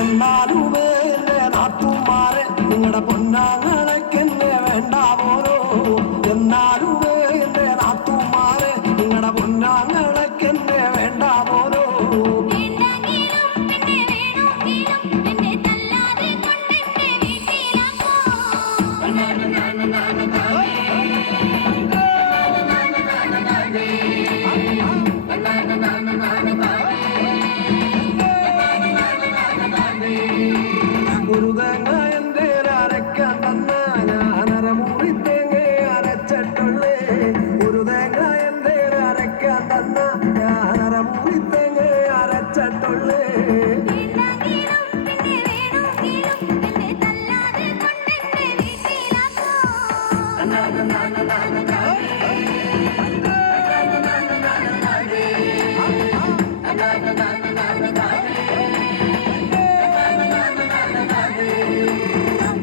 എന്നാലുമേ നാത്തുമാരെ നിങ്ങളുടെ പൊന്നാങ്ങളൊക്കെന്നെ വേണ്ട പോരോ. എന്നാലുമേ എന്റെ നാത്തുമാരെ നിങ്ങളുടെ പൊന്നാങ്ങളൊക്കെന്നെ വേണ്ട പോരോ. ഒരു തേങ്ങ എന്റെ അരക്കാൻ തന്ന ഞാനര മുറി തേങ്ങ അരച്ചിട്ടുള്ളേ. ഒരു തേങ്ങ എന്റെ അരക്കാൻ തന്ന ഞാനര മുറി തേങ്ങ അരച്ചിട്ടുള്ളേ.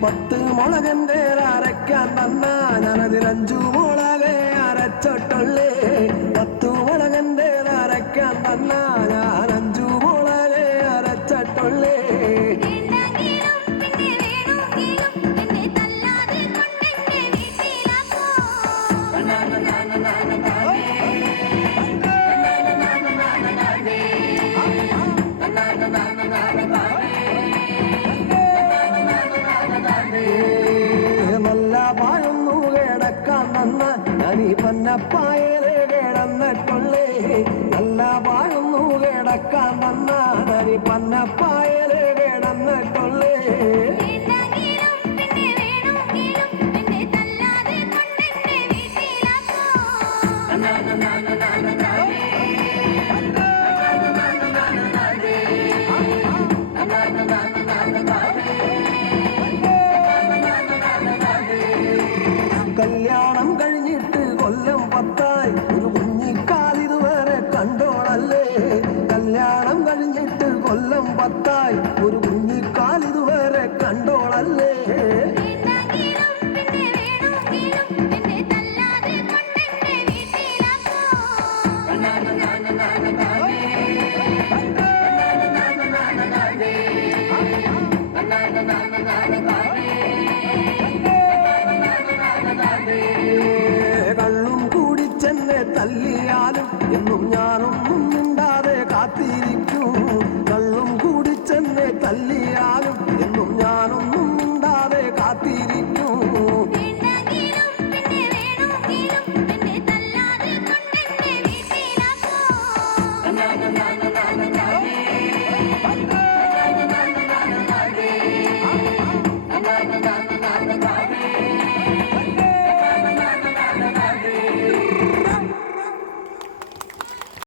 പത്ത് മുളകന്റെ അരക്കാൻ തന്ന ഞാനതിൽ 5 മുളകെ അരച്ചിട്ടുള്ളേ. 10 മുളകന്റെ അരക്കാൻ തന്ന ഞാൻ 5 മുളകെ അരച്ചിട്ടുള്ളേ. നല്ല പാഴൊന്നു കിടക്കാൻ തന്ന ഞാനീ പന്നപ്പായലെ കിടന്നിട്ടുള്ളേ. നല്ല പാഴൊന്നു കിടക്കാൻ തന്ന ഞാനീ പന്നപ്പായലെ കിടന്നിട്ടുള്ളേ. കല്യാണം കഴിഞ്ഞിട്ട് കൊല്ലം 10 ഒരു കുഞ്ഞിക്കാലിതുവരെ കണ്ടോളല്ലേ. കല്യാണം കഴിഞ്ഞിട്ട് കൊല്ലം 10 ഒരു